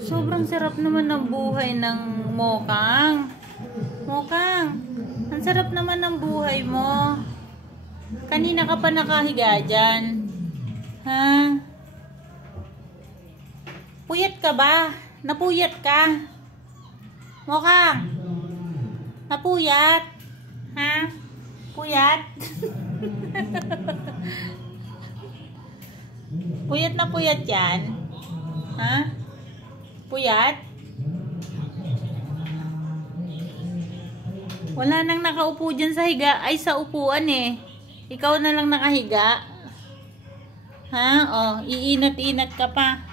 Sobrang sarap naman ng buhay ng Mokang. Mokang, ang sarap naman ng buhay mo. Kanina ka pa nakahiga dyan. Ha? Puyat ka ba? Napuyat ka? Mokang, napuyat? Ha? Puyat? Puyat na puyat yan? Ha? Puyat? Wala nang nakaupo dyan sa higa. Ay, sa upuan eh. Ikaw na lang nakahiga. Ha? Oh, iinat-inat ka pa.